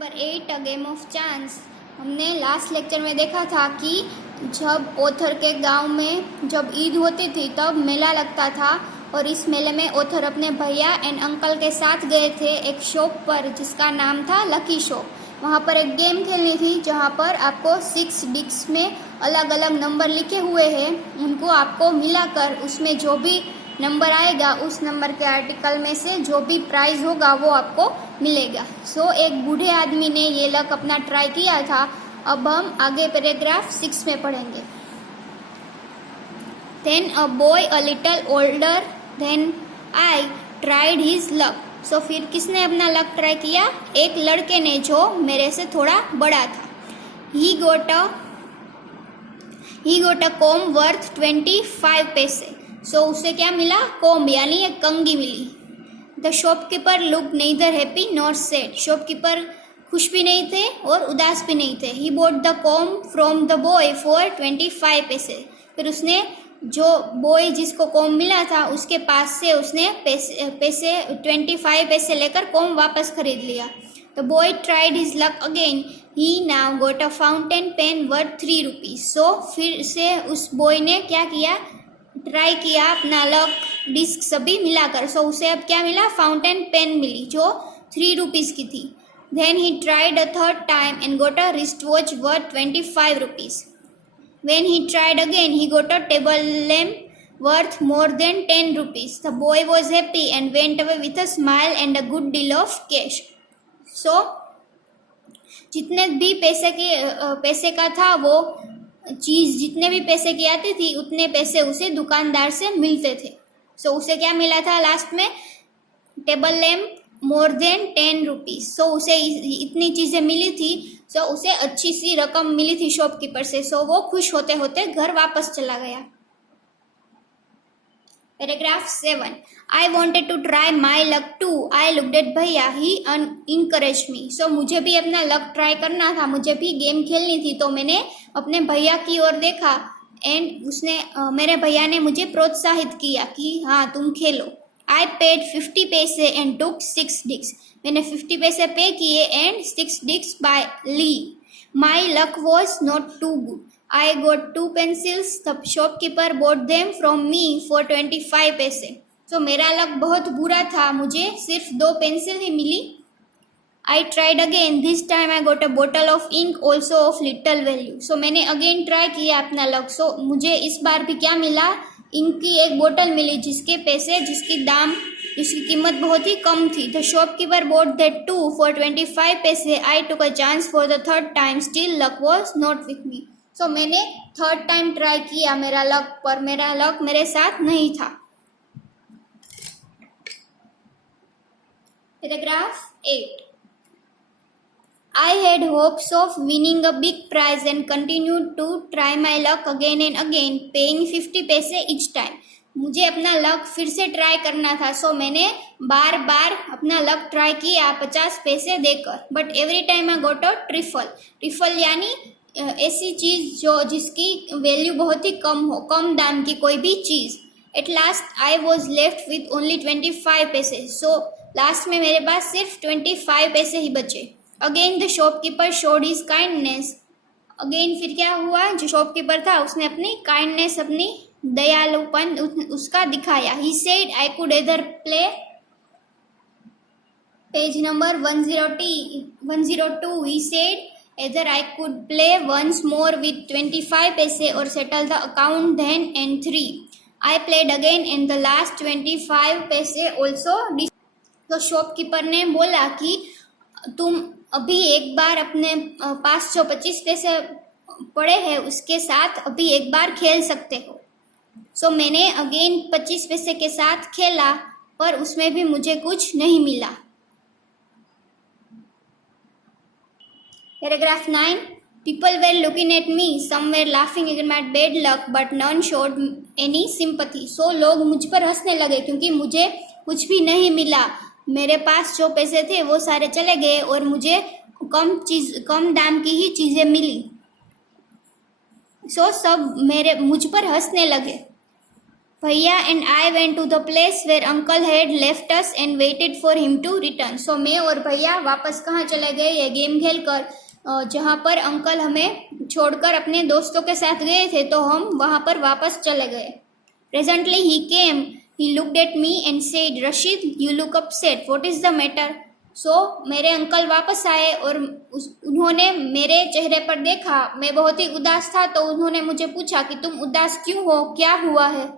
Number 8 a game of chance. हमने last lecture में देखा था कि जब ऑथर के गांव में जब ईद होती थी तब मेला लगता था और इस मेले में ऑथर अपने भैया एंड अंकल के साथ गए थे एक शॉप पर जिसका नाम था लकी शॉप। वहाँ पर एक गेम खेलनी थी जहाँ पर आपको 6 डिस्क में अलग अलग नंबर लिखे हुए हैं, उनको आपको मिलाकर उसमें जो भी नंबर आएगा उस नंबर के आर्टिकल में से जो भी प्राइज होगा वो आपको मिलेगा। एक बूढ़े आदमी ने ये लक अपना ट्राई किया था। अब हम आगे पैराग्राफ 6 में पढ़ेंगे। Then a boy a little older than I tried his luck। फिर किसने अपना लक ट्राई किया? एक लड़के ने जो मेरे से थोड़ा बड़ा था। He got a comb worth 25 पैसे। उसे क्या मिला? कॉम्ब यानी एक कंघी मिली। The shopkeeper look neither happy nor sad. Shopkeeper खुश भी नहीं थे और उदास भी नहीं थे। He bought the comb from the boy for 25 पैसे। फिर उसने जो बॉय जिसको कॉम्ब मिला था उसके पास से उसने पैसे 25 पैसे लेकर कॉम्ब वापस खरीद लिया। The boy tried his luck again. He now got a fountain pen worth 3 rupees. फिर से उस बॉय ने क्या किया? ट्राई किया अपना लक डिस्क सभी मिलाकर। उसे अब क्या मिला? फाउंटेन पेन मिली जो 3 रुपीज की थी। Then he tried a third time and got a wrist watch worth 25 rupees. When he tried again, he got a table lamp worth more than 10 rupees. The boy was happy and went away with a smile and a good deal of cash. जितने भी पैसे का था वो चीज़ जितने भी पैसे की आती थी उतने पैसे उसे दुकानदार से मिलते थे। उसे क्या मिला था लास्ट में? Table lamp more than 10 rupees. उसे इतनी चीज़ें मिली थी। उसे अच्छी सी रकम मिली थी शॉपकीपर से। वो खुश होते होते घर वापस चला गया। Paragraph 7। I wanted to try my luck too. I looked at भैया। He encourage me. मुझे भी अपना लक ट्राई करना था, मुझे भी गेम खेलनी थी। तो मैंने अपने भैया की ओर देखा एंड मेरे भैया ने मुझे प्रोत्साहित किया कि हाँ तुम खेलो। आई पेड 50 पैसे एंड टुक 6 डिस्क। मैंने 50 पैसे पे किए एंड 6 डिस्क बाय ली। My luck was not too good. I got 2 pencils. The shopkeeper bought them from me for 25 पैसे। मेरा लक बहुत बुरा था, मुझे सिर्फ 2 पेंसिल ही मिली। I tried again. This time I got a bottle of ink also of little value. मैंने अगेन ट्राई किया अपना लक। मुझे इस बार भी क्या मिला? इंक की एक बोतल मिली जिसकी कीमत बहुत ही कम थी। The shopkeeper bought that to for 25 पैसे। I took a chance for the third time. Still luck was not with me. मैंने थर्ड टाइम ट्राई किया मेरा लक, पर मेरा लक मेरे साथ नहीं था। Paragraph 8। I had hopes of winning a big prize and continued to try my luck again and again, paying 50 पैसे each time। मुझे अपना लक फिर से ट्राई करना था। मैंने बार बार अपना लक ट्राई किया 50 पैसे देकर। But every time I got a trifle यानी ऐसी चीज़ जिसकी वैल्यू बहुत ही कम हो, कम दाम की कोई भी चीज़। At last I was left with only 25 पैसे। लास्ट में मेरे पास सिर्फ 25 पैसे ही बचे। Again the shopkeeper showed his kindness. Again फिर क्या हुआ? जो शॉपकीपर था उसने अपनी काइंडनेस, अपनी दयालुपन उसका दिखाया। He said I could either play. Page number 102। He said either I could play once more with 25 पैसे और settle the account then and 3। I played again and the last 25 पैसे ऑल्सो। तो शॉपकीपर ने बोला कि तुम अभी एक बार अपने पास जो 25 पैसे पड़े हैं उसके साथ अभी एक बार खेल सकते हो। मैंने अगेन 25 पैसे के साथ खेला पर उसमें भी मुझे कुछ नहीं मिला। Paragraph 9। People were looking at me. Some were laughing at my bad luck but none showed any sympathy. लोग मुझ पर हंसने लगे क्योंकि मुझे कुछ भी नहीं मिला। मेरे पास जो पैसे थे वो सारे चले गए और मुझे कम दाम की ही चीज़ें मिली। सब मुझ पर हंसने लगे। भैया and I went to the place where uncle had left us and waited for him to return. So मैं और भैया वापस कहाँ चले गए, ये गेम खेल कर जहाँ पर अंकल हमें छोड़कर अपने दोस्तों के साथ गए थे, तो हम वहाँ पर वापस चले गए। Presently he came, he looked at me and said, Rashid you look upset, what is the matter. So मेरे अंकल वापस आए और उन्होंने मेरे चेहरे पर देखा, मैं बहुत ही उदास था, तो उन्होंने मुझे पूछा कि तुम उदास क्यों हो, क्या हुआ है।